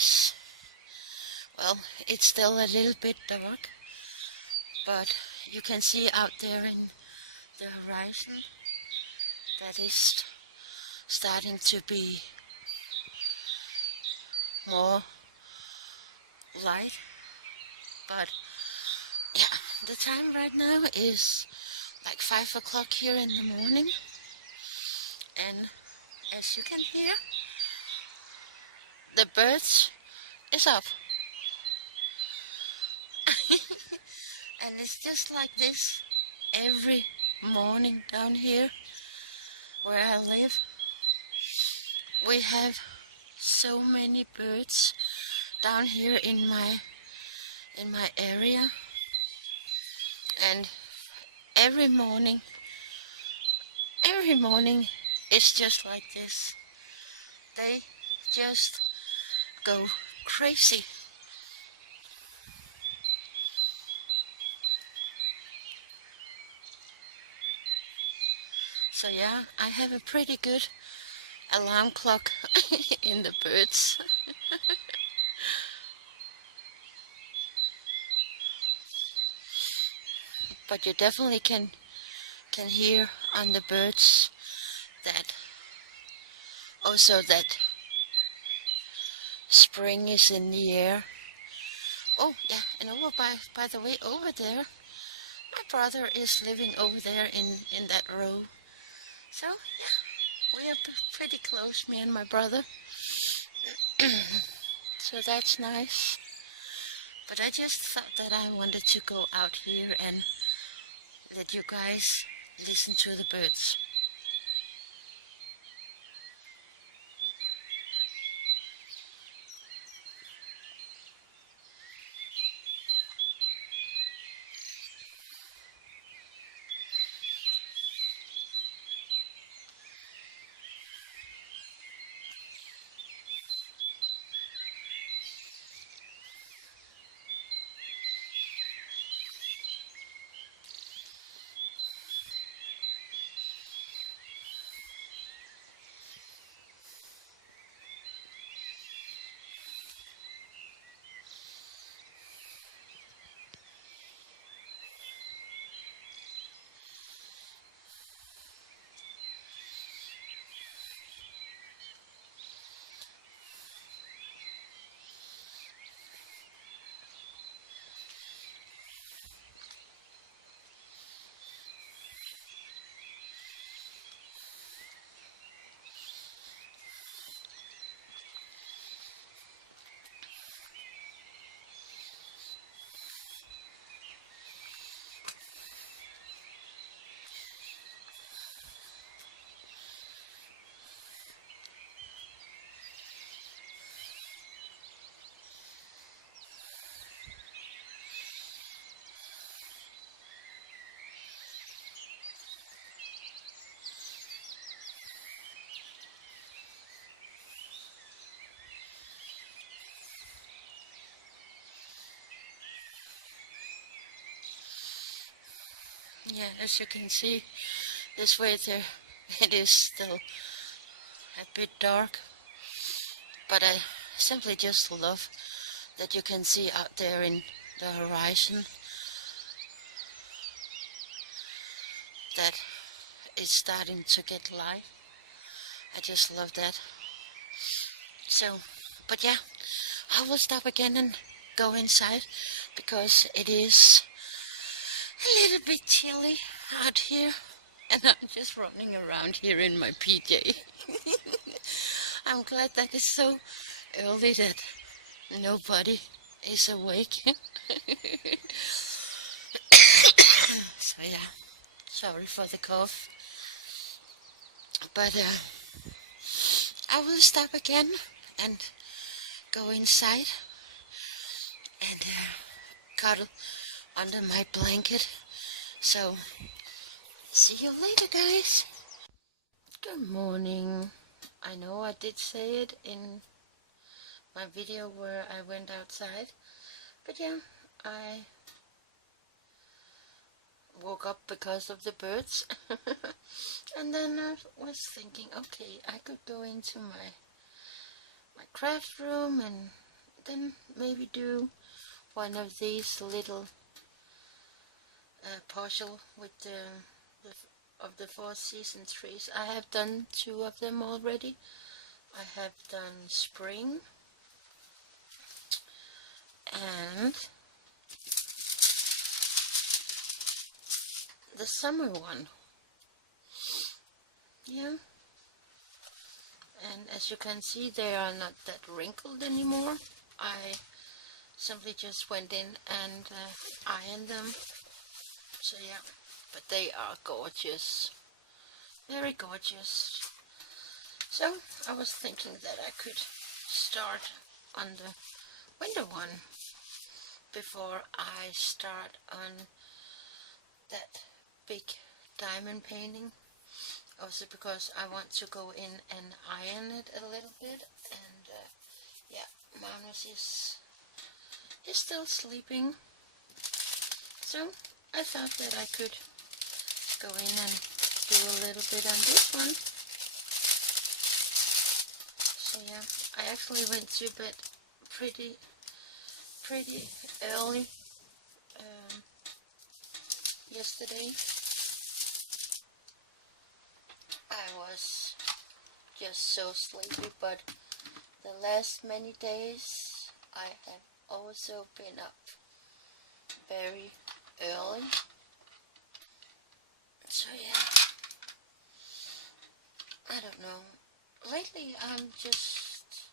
guys. Well, it's still a little bit dark, but you can see out there in the horizon that is starting to be more light. But yeah, the time right now is like 5 o'clock here in the morning, and as you can hear, the birds is up. And it's just like this every morning down here where I live. We have so many birds down here in my area, and every morning it's just like this. They just go crazy. So yeah, I have a pretty good alarm clock in the birds. But you definitely can hear on the birds that also that spring is in the air. Oh yeah, and over by the way, over there, my brother is living over there in that row. So yeah, we are pretty close, me and my brother. So that's nice. But I just thought that I wanted to go out here and let you guys listen to the birds. Yeah, as you can see, this way there it is still a bit dark, but I simply just love that you can see out there in the horizon that it's starting to get light. I just love that. So, but yeah, I will stop again and go inside because it is a little bit chilly out here, and I'm just running around here in my PJ. I'm glad that it's so early that nobody is awake. So yeah, sorry for the cough, but I will stop again and go inside and cuddle under my blanket. So see you later, guys. Good morning. I know I did say it in my video where I went outside, but yeah, I woke up because of the birds. And then I was thinking, okay, I could go into my craft room and then maybe do one of these little partial with the of the Four Seasons trees. I have done 2 of them already. I have done spring and the summer one. Yeah, and as you can see, they are not that wrinkled anymore. I simply just went in and ironed them. So yeah, but they are gorgeous, very gorgeous. So I was thinking that I could start on the winter one before I start on that big diamond painting. Also because I want to go in and iron it a little bit. And yeah, Magnus is still sleeping. So I thought that I could go in and do a little bit on this one. So yeah, I actually went to bed pretty early yesterday. I was just so sleepy, but the last many days I have also been up very early. So yeah, I don't know. Lately I'm just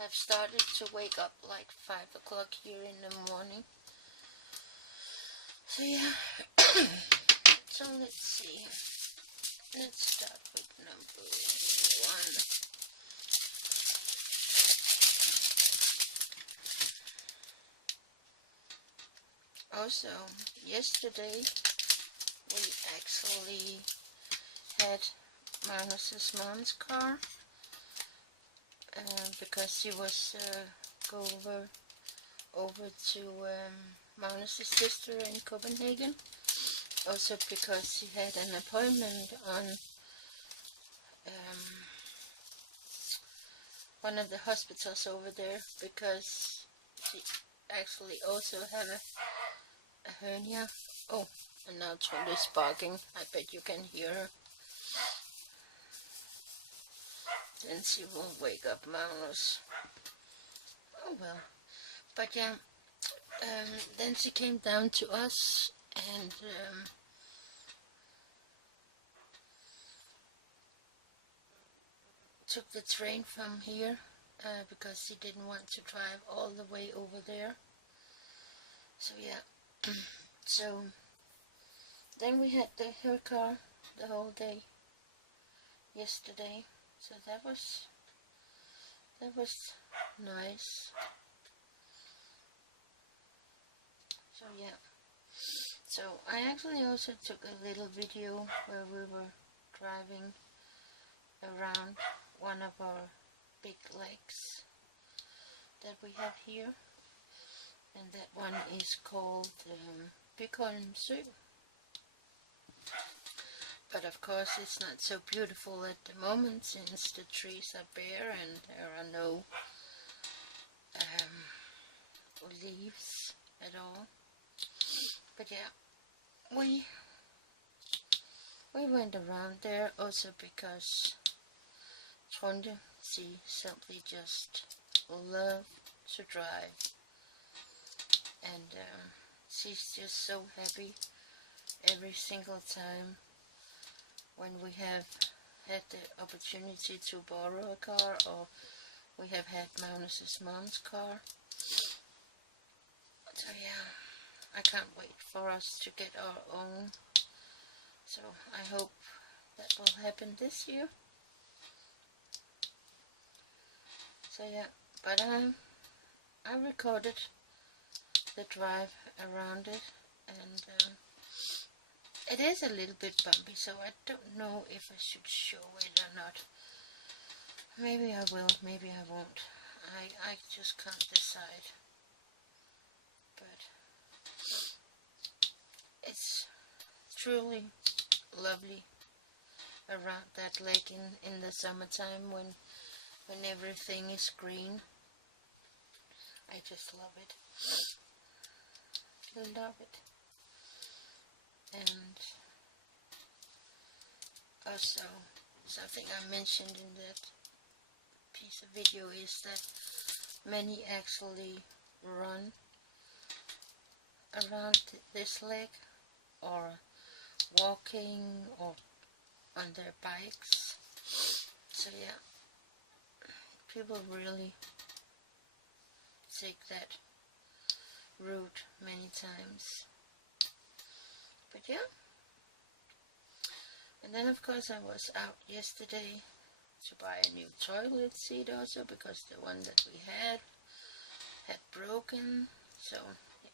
have started to wake up like 5 o'clock here in the morning. So yeah, so let's see. Let's start with number 1. Also, yesterday we actually had Magnus's mom's car because she was go over to Magnus's sister in Copenhagen. Also because she had an appointment on one of the hospitals over there, because she actually also had a hernia. Oh, and now Trolly's barking. I bet you can hear her. Then she will wake up Magnus. Oh well. But yeah, then she came down to us and took the train from here because she didn't want to drive all the way over there. So yeah, so then we had her car the whole day yesterday. So that was nice. So yeah, so I actually also took a little video where we were driving around one of our big lakes that we have here, and that one is called Bygholm Sø. But of course it's not so beautiful at the moment, since the trees are bare and there are no leaves at all. But yeah, we went around there also because Trondheim, she simply just loved to drive, and she's just so happy every single time when we have had the opportunity to borrow a car, or we have had Magnus's mom's car. So yeah, I can't wait for us to get our own. So I hope that will happen this year. So yeah, but I recorded the drive around it, and it is a little bit bumpy, so I don't know if I should show it or not. Maybe I will, maybe I won't. I just can't decide. But it's truly lovely around that lake in the summertime when everything is green. I just love it. Love it. And also something I mentioned in that piece of video is that many actually run around this lake or walking or on their bikes. So yeah, people really take that route many times. But yeah, and then of course I was out yesterday to buy a new toilet seat also, because the one that we had broken. So yeah,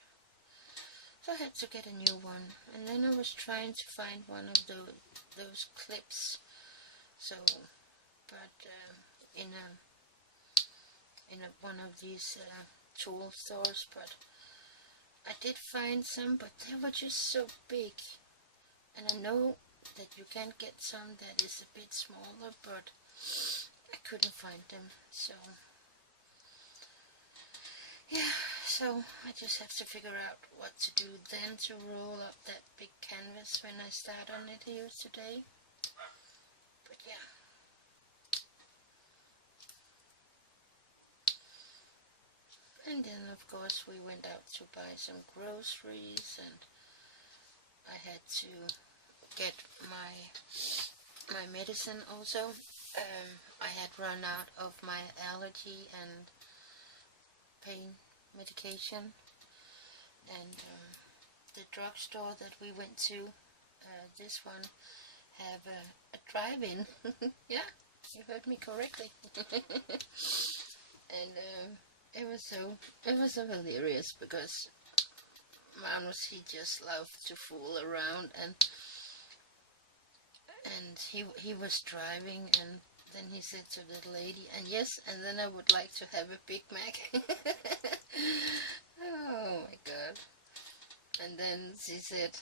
so I had to get a new one. And then I was trying to find one of those clips. So, but in one of these tool stores, but I did find some, but they were just so big. And I know that you can get some that is a bit smaller, but I couldn't find them. So yeah, so I just have to figure out what to do then to roll up that big canvas when I start on it here today. But yeah. And then of course we went out to buy some groceries, and I had to get my medicine also. I had run out of my allergy and pain medication, and the drugstore that we went to, this one have a drive-in. Yeah, you heard me correctly. And it was so hilarious, because Magnus, he just loved to fool around, and he was driving, and then he said to the lady, and yes, and then I would like to have a Big Mac. Oh my god. And then she said,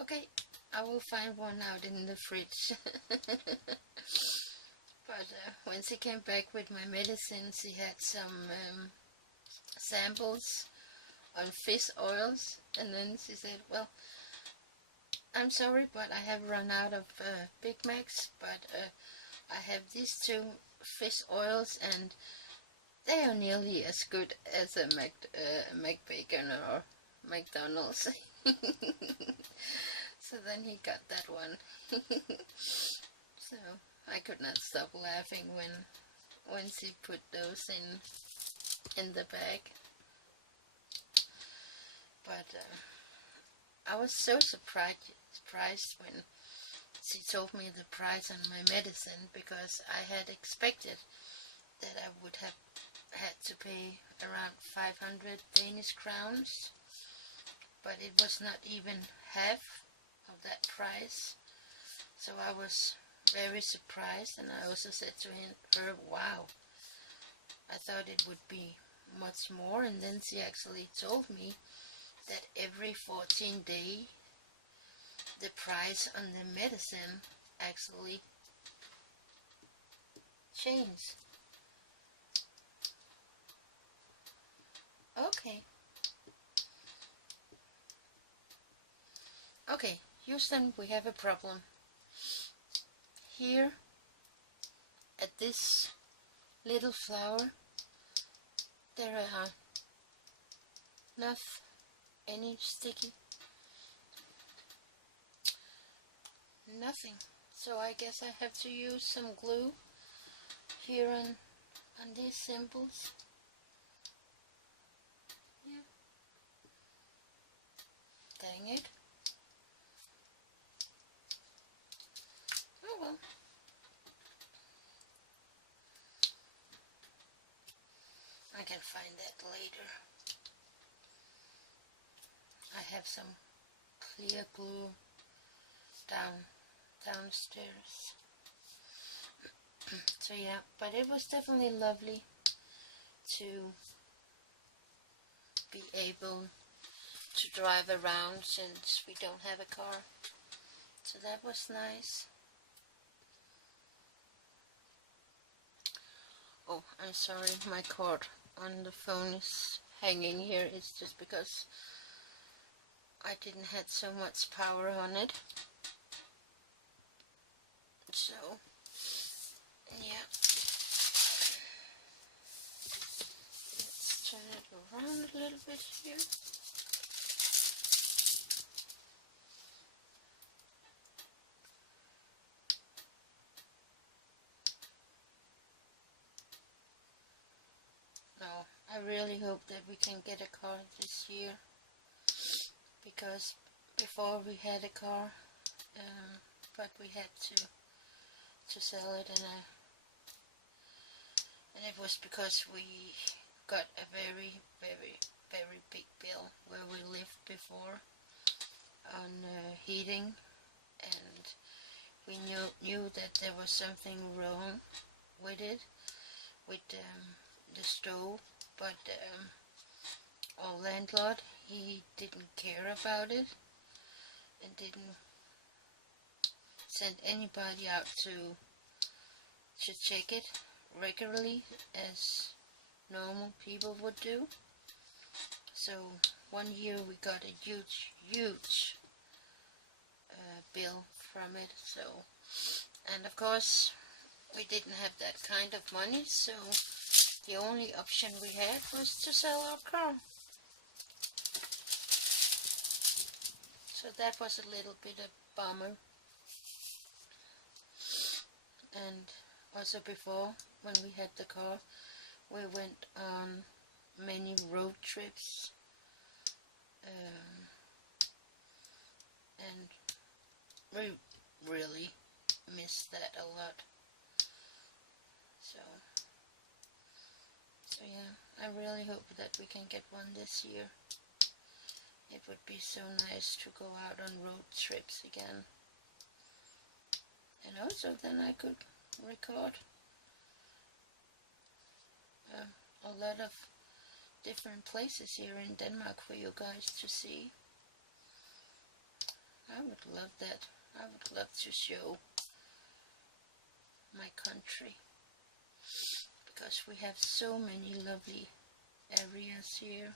okay, I will find one out in the fridge. But when she came back with my medicine, she had some samples on fish oils, and then she said, well, I'm sorry, but I have run out of Big Macs, but I have these two fish oils, and they are nearly as good as a McBacon or McDonald's. So then he got that one. So I could not stop laughing when she put those in the bag. But I was so surprised when she told me the price on my medicine, because I had expected that I would have had to pay around 500 Danish crowns, but it was not even half of that price. So I was very surprised, and I also said to her, wow, I thought it would be much more. And then she actually told me that every 14 days the price on the medicine actually changed. Okay, Houston, we have a problem. Here at this little flower, there are not any sticky, nothing. So I guess I have to use some glue here on these symbols. Yeah. Dang it. Oh well. I can find that later. I have some clear glue downstairs. So yeah, but it was definitely lovely to be able to drive around, since we don't have a car. So that was nice. Oh, I'm sorry, my cord on the phone is hanging here is just because I didn't have so much power on it. So, yeah. Let's turn it around a little bit here. No, I really hope that we can get a car this year, because before we had a car, but we had to sell it, and it was because we got a very, very, very big bill where we lived before on heating, and we knew that there was something wrong with it, with the stove, but our landlord, he didn't care about it and didn't send anybody out to check it regularly as normal people would do. So one year we got a huge bill from it. So, and of course we didn't have that kind of money, so the only option we had was to sell our car. So that was a little bit of a bummer. And also before, when we had the car, we went on many road trips, and we really missed that a lot. So yeah, I really hope that we can get one this year. It would be so nice to go out on road trips again. And also then I could record a lot of different places here in Denmark for you guys to see. I would love that. I would love to show my country, because we have so many lovely areas here.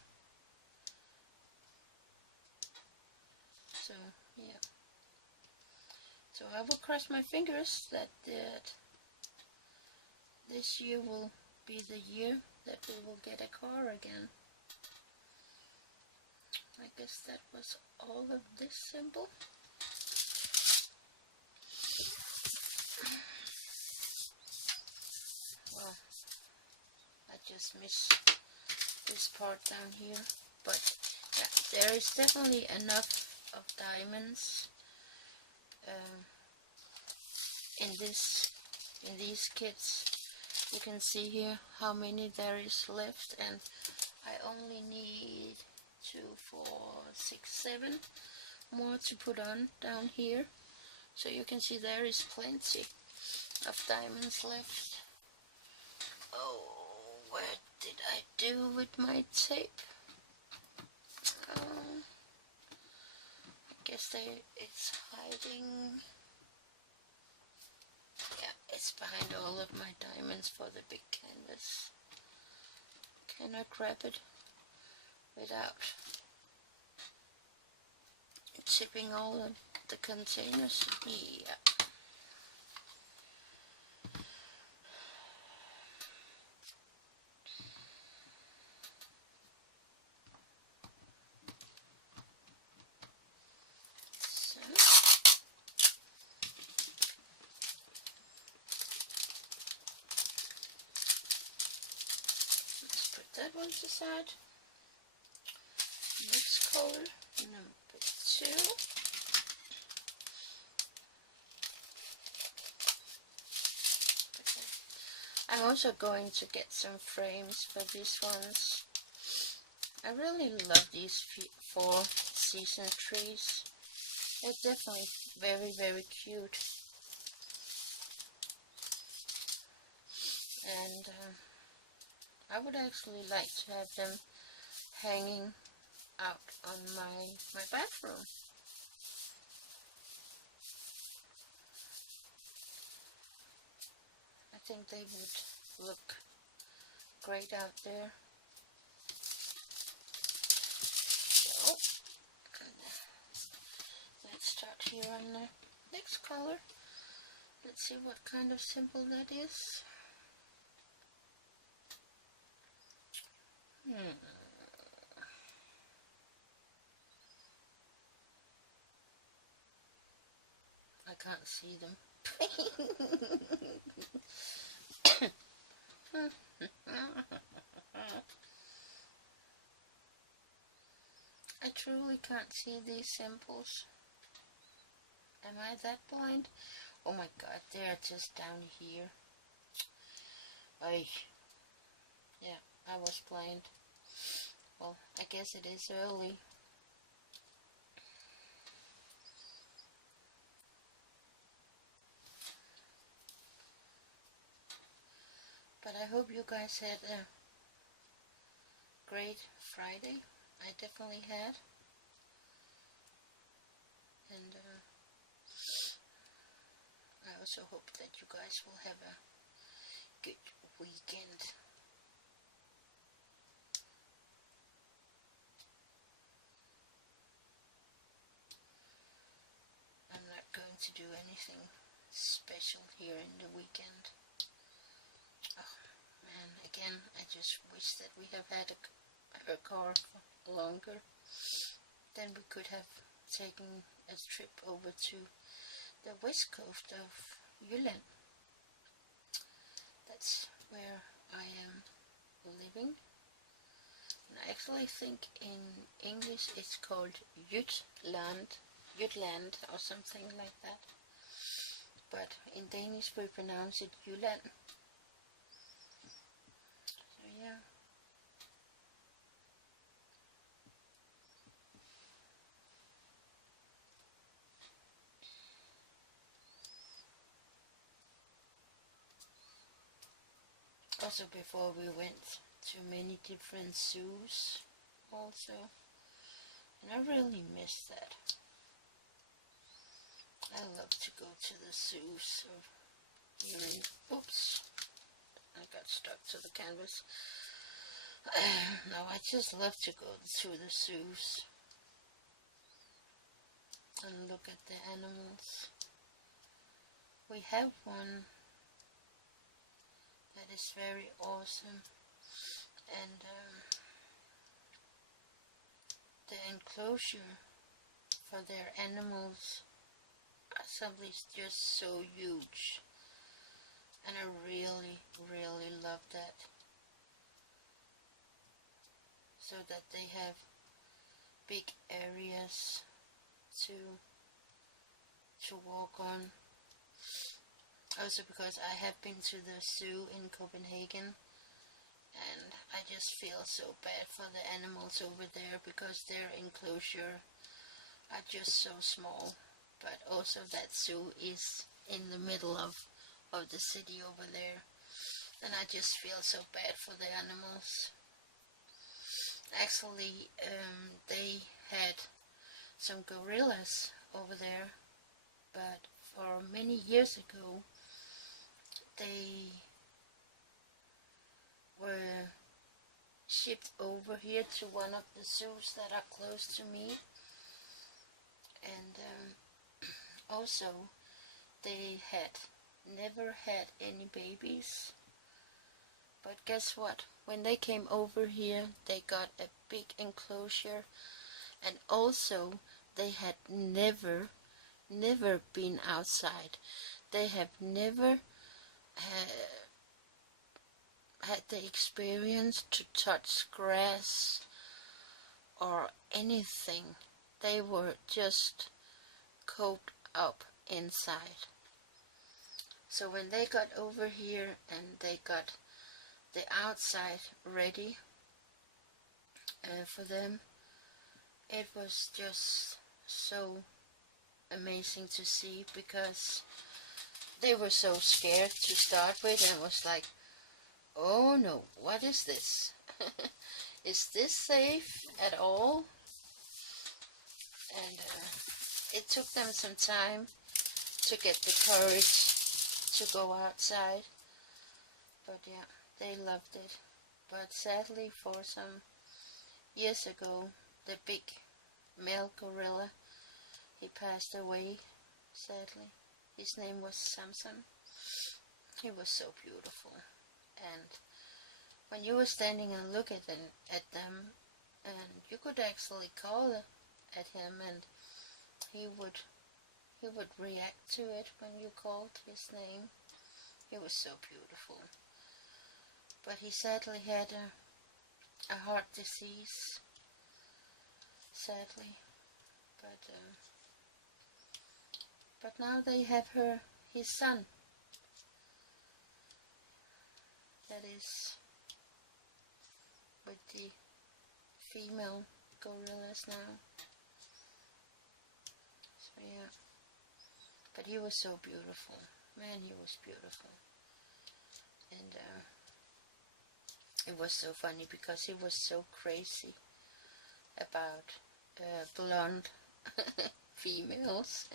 So yeah, so I will cross my fingers that this year will be the year that we will get a car again. I guess that was all of this symbol. Well, I just missed this part down here, but yeah, there is definitely enough of diamonds in these kits. You can see here how many there is left, and I only need 2, 4, 6, 7 more to put on down here. So you can see there is plenty of diamonds left. Oh, what did I do with my tape? I guess it's hiding. Yeah, it's behind all of my diamonds for the big canvas. Cannot grab it without tipping all of the containers. Yeah. So let's put that one aside. Next color, number 2. Okay. I'm also going to get some frames for these ones. I really love these 4 season trees. They're definitely very, very cute. And I would actually like to have them hanging out on my bathroom. I think they would look great out there. let's start here on the next color. Let's see what kind of symbol that is. I can't see them. I truly can't see these symbols. Am I that blind? Oh my god, they're just down here. Yeah, I was blind. Well, I guess it is early. But I hope you guys had a great Friday. I definitely had. And I also hope that you guys will have a good weekend. I'm not going to do anything special here in the weekend. Oh man, again, I just wish that we have had a car for longer. Then we could have taken a trip over to the west coast of Jylland. That's where I am living. And I actually think in English it's called Jutland or something like that. But in Danish we pronounce it Jylland. So yeah. Also before we went to many different zoos also. And I really miss that. I love to go to the zoos here in, oops, I got stuck to the canvas. No, I just love to go to the zoos and look at the animals. We have one that is very awesome, and the enclosure for their animals assembly is just so huge, and I really love that. So that they have big areas to walk on. Also because I have been to the zoo in Copenhagen, and I just feel so bad for the animals over there because their enclosure are just so small. But also that zoo is in the middle of the city over there, and I just feel so bad for the animals. Actually, they had some gorillas over there, but for many years ago they were shipped over here to one of the zoos that are close to me, and also they had never had any babies. But guess what? When they came over here, they got a big enclosure, and also they had never been outside. They have never had the experience to touch grass or anything. They were just cooped up inside. So when they got over here and they got the outside ready for them, it was just so amazing to see, because they were so scared to start with, and was like, oh no, what is this? Is this safe at all? And it took them some time to get the courage to go outside, but yeah, they loved it. But sadly, for some years ago, the big male gorilla he passed away, sadly. His name was Samson. He was so beautiful. And when you were standing and look at them, and you could actually call at him, and he would react to it when you called his name. He was so beautiful. But he sadly had a heart disease, sadly. But now they have his son. That is with the female gorillas now. So yeah. But he was so beautiful. Man, he was beautiful. And it was so funny because he was so crazy about blonde females.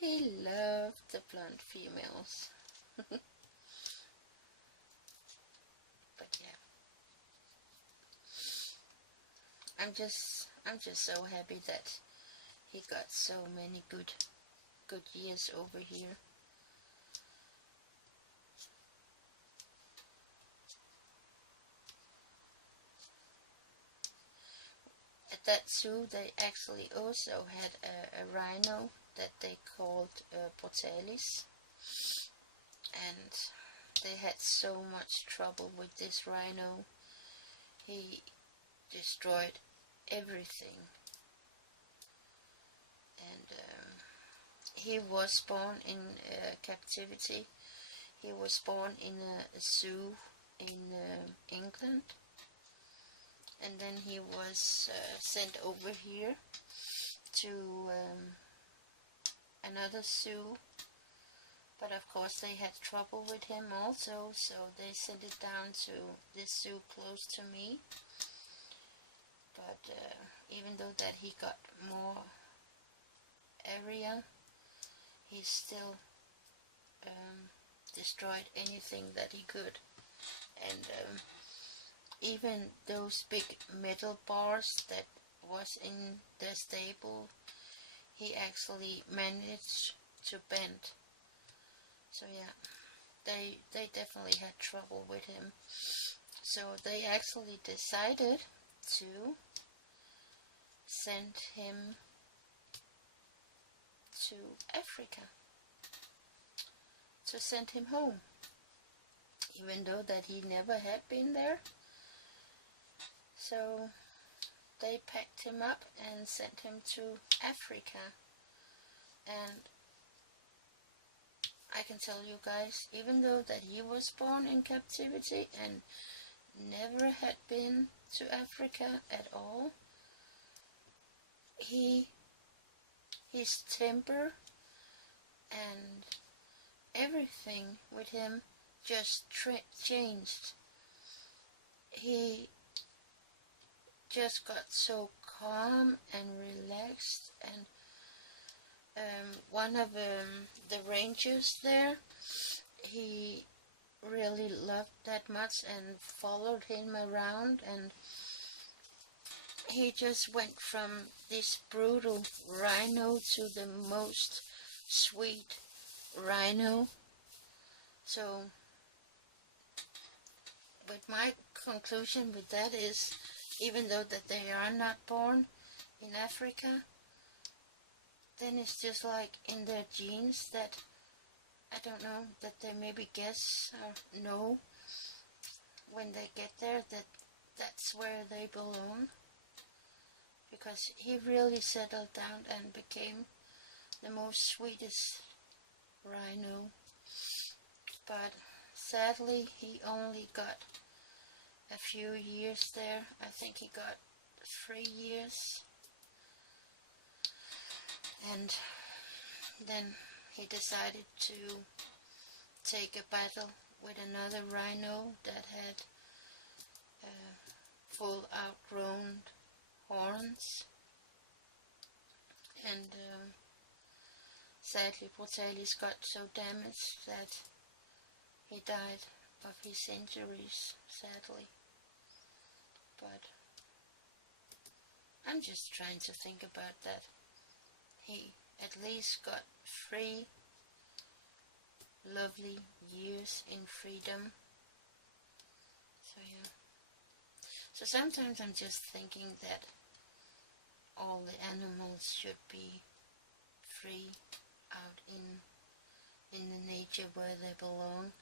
He loved the blonde females. But yeah, I'm just so happy that he got so many good years over here. At that zoo they actually also had a rhino that they called Portalis, and they had so much trouble with this rhino. He destroyed everything, and he was born in captivity. He was born in a zoo in England, and then he was sent over here to another zoo, but of course they had trouble with him also, so they sent it down to this zoo close to me. But even though that he got more area, he still destroyed anything that he could. And even those big metal bars that was in the stable, he actually managed to bend. So yeah, they definitely had trouble with him. So they actually decided to send him to Africa, to send him home, even though that he never had been there. So they packed him up and sent him to Africa. And I can tell you guys, even though that he was born in captivity and never had been to Africa at all, his temper and everything with him just changed. He just got so calm and relaxed, and one of the rangers there, he really loved that much and followed him around, and he just went from this brutal rhino to the most sweet rhino. So but my conclusion with that is, even though that they are not born in Africa, then it's just like in their genes that, I don't know, that they maybe guess or know when they get there that that's where they belong. Because he really settled down and became the most sweetest rhino. But sadly, he only got a few years there. I think he got 3 years. And then he decided to take a battle with another rhino that had full outgrown horns. And sadly, Portalis got so damaged that he died of his injuries, sadly. But I'm just trying to think about that. He at least got 3 lovely years in freedom. So yeah. So sometimes I'm just thinking that all the animals should be free out in the nature where they belong.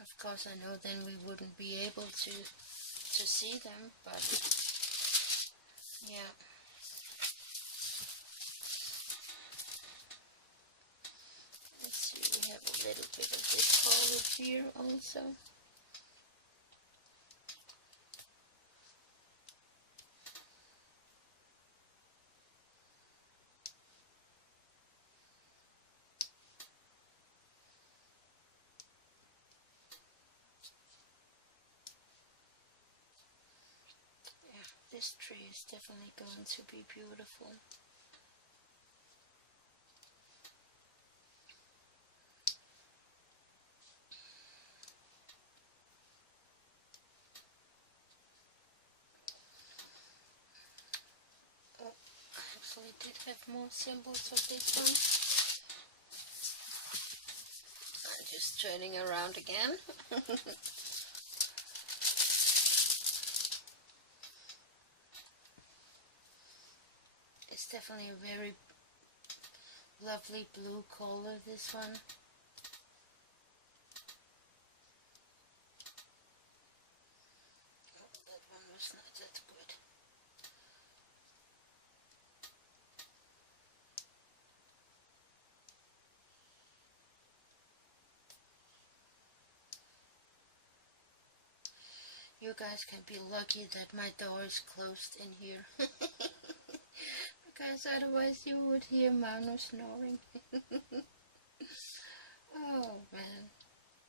Of course, I know then we wouldn't be able to see them, but yeah. Let's see, we have a little bit of this foliage here also. Yeah, this tree is definitely going to be beautiful. Oh, I actually did have more symbols of this one. I'm just turning around again. It's definitely a very lovely blue color, this one. Oh, that one was not that good. You guys can be lucky that my door is closed in here. Because otherwise you would hear Manu snoring. Oh man.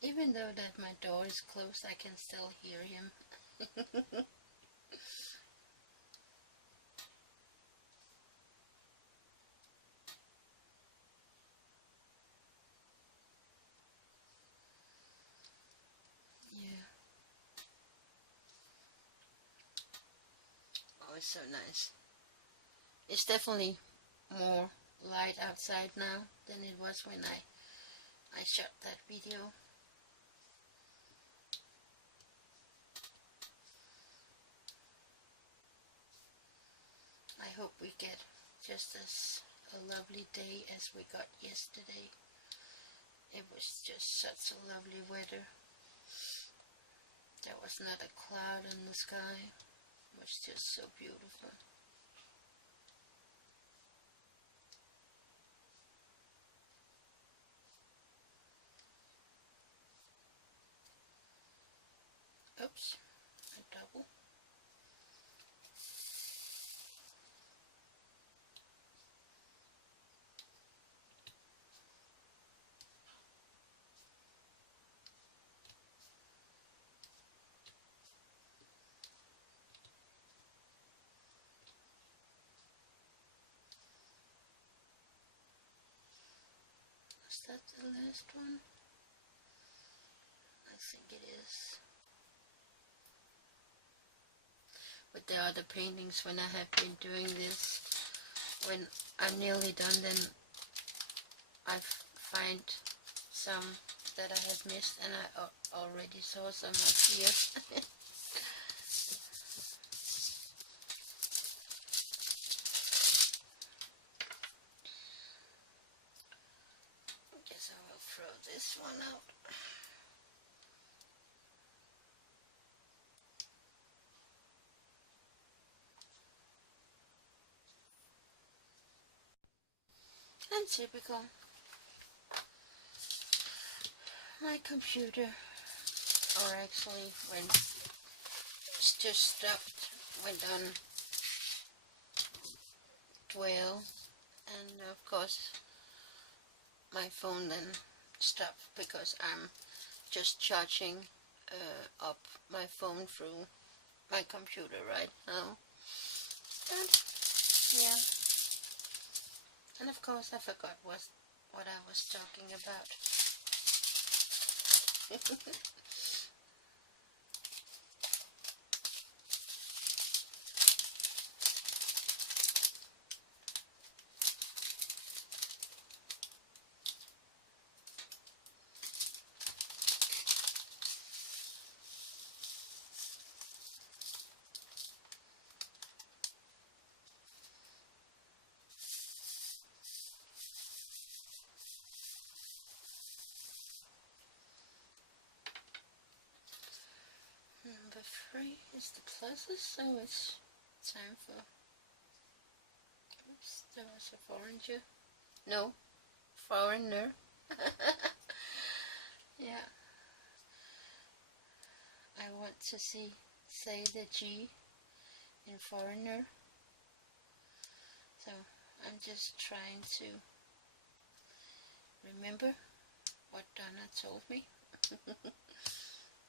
Even though that my door is closed, I can still hear him. Yeah. Oh, it's so nice. It's definitely more light outside now than it was when I shot that video. I hope we get just as a lovely day as we got yesterday. It was just such a lovely weather. There was not a cloud in the sky. It was just so beautiful. Oops, a double. Is that the last one? I think it is. With the other paintings, when I have been doing this, when I'm nearly done, then I find some that I had missed, and I already saw some up here. Guess I will throw this one out. And typical. My computer, or actually when it's just stopped, went on dwell, and of course my phone then stopped because I'm just charging up my phone through my computer right now. And yeah, and of course I forgot what I was talking about. 3 is the closest, so it's time for, oops, there was a foreigner, no, foreigner, yeah, I want to say the G in foreigner, so I'm just trying to remember what Donna told me,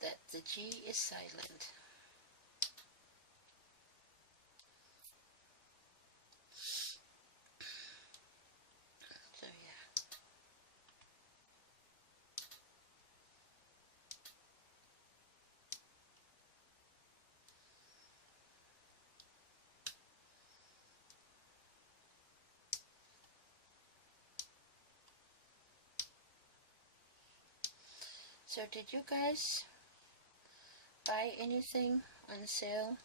that the G is silent. So yeah. So did you guys buy anything on sale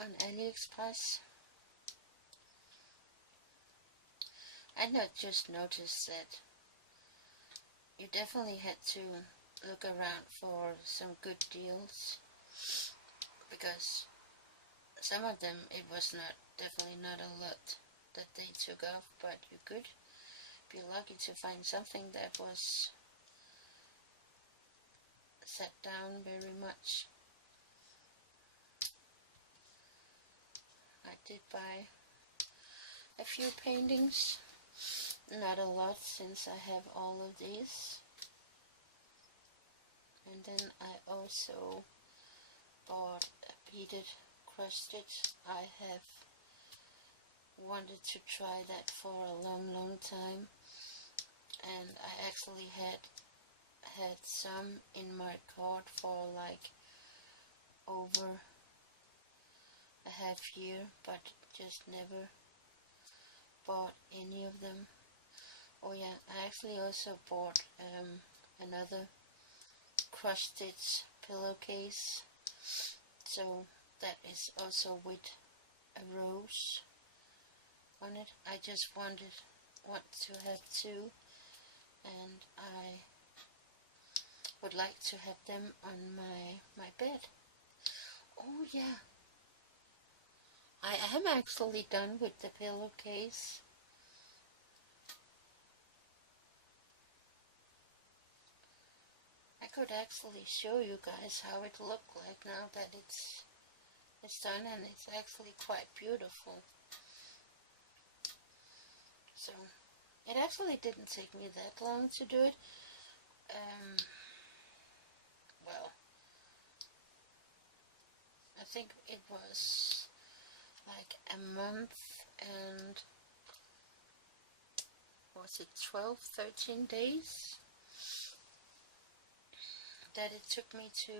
on AliExpress? I not just noticed that you definitely had to look around for some good deals, because some of them it was definitely not a lot that they took off, but you could be lucky to find something that was set down very much. I did buy a few paintings, not a lot since I have all of these. And then I also bought a beaded cross stitch. I have wanted to try that for a long time, and I actually had some in my cart for like over a half year, but just never bought any of them. Oh yeah, I actually also bought another cross stitch pillowcase, so that is also with a rose on it. I just want to have two, and I would like to have them on my bed. Oh yeah, I am actually done with the pillowcase. I could actually show you guys how it looked like now that it's done, and it's actually quite beautiful. So it actually didn't take me that long to do it. Well, I think it was like a month and, was it 12, 13 days that it took me to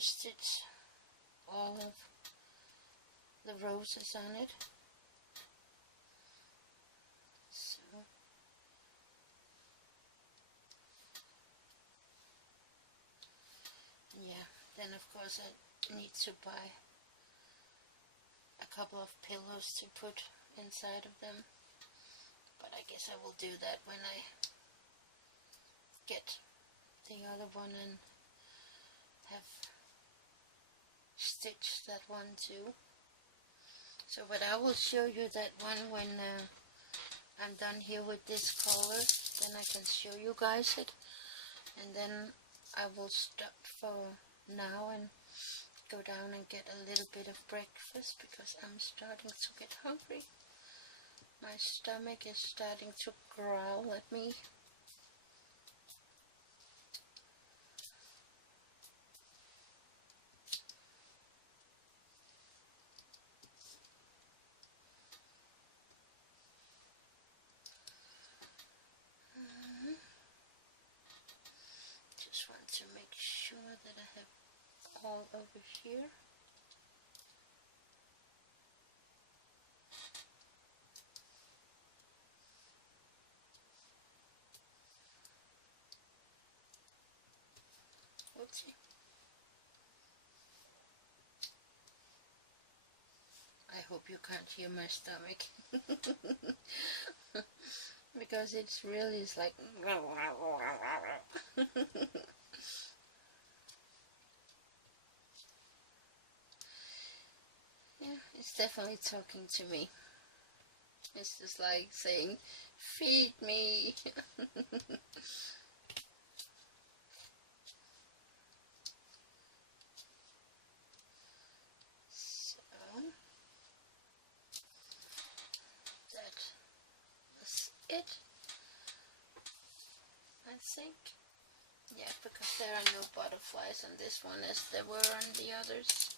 stitch all of the roses on it. So yeah, then of course I need to buy a couple of pillows to put inside of them, but I guess I will do that when I get the other one and have stitched that one too. So, but I will show you that one when I'm done here with this color, then I can show you guys it, and then I will stop for now and go down and get a little bit of breakfast, because I'm starting to get hungry. My stomach is starting to growl at me. Just want to make sure that I have all over here. Oopsie. I hope you can't hear my stomach. Because it's really is like It's definitely talking to me. It's just like saying, feed me. So, that's it, I think. Yeah, because there are no butterflies on this one as there were on the others.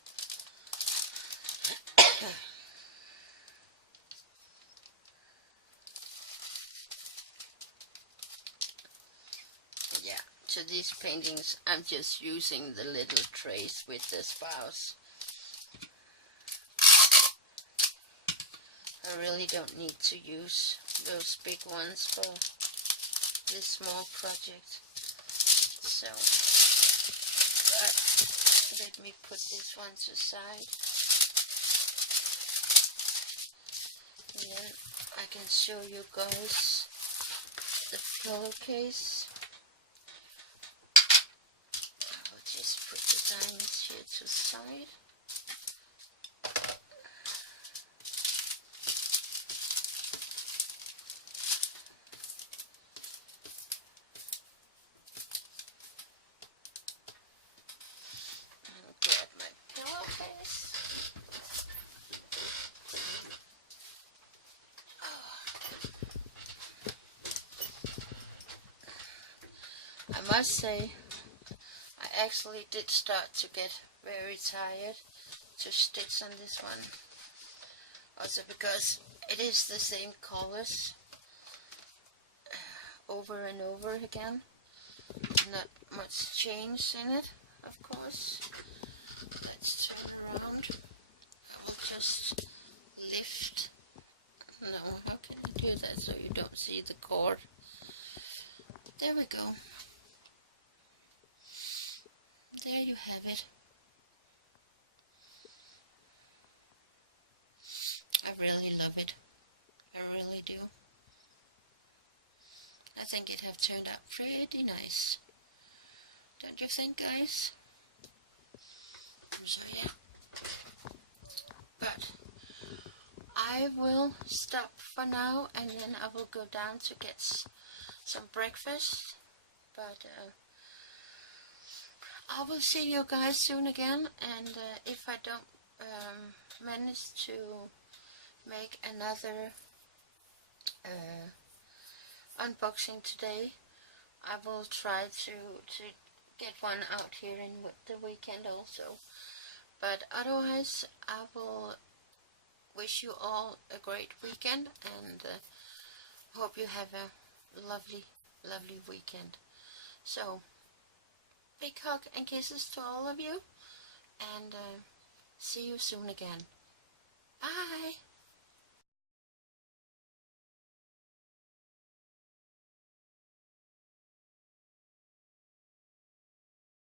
Yeah, so these paintings I'm just using the little trays with the spouse. I really don't need to use those big ones for this small project. So, but let me put this one aside. And then I can show you guys the pillowcase. I will just put the diamonds here to the side. And grab my pillowcase. I must say, I actually did start to get very tired to stitch on this one. Also because it is the same colors over and over again. Not much change in it, of course. Let's turn around. I will just lift. No, how can I do that so you don't see the cord? There we go. There you have it. I really love it. I really do. I think it have turned out pretty nice. Don't you think, guys? So yeah. But I will stop for now, and then I will go down to get some breakfast. But I will see you guys soon again, and if I don't manage to make another unboxing today, I will try to get one out here in the weekend also. But otherwise, I will wish you all a great weekend, and hope you have a lovely, lovely weekend. So, big hug and kisses to all of you, and see you soon again. Bye!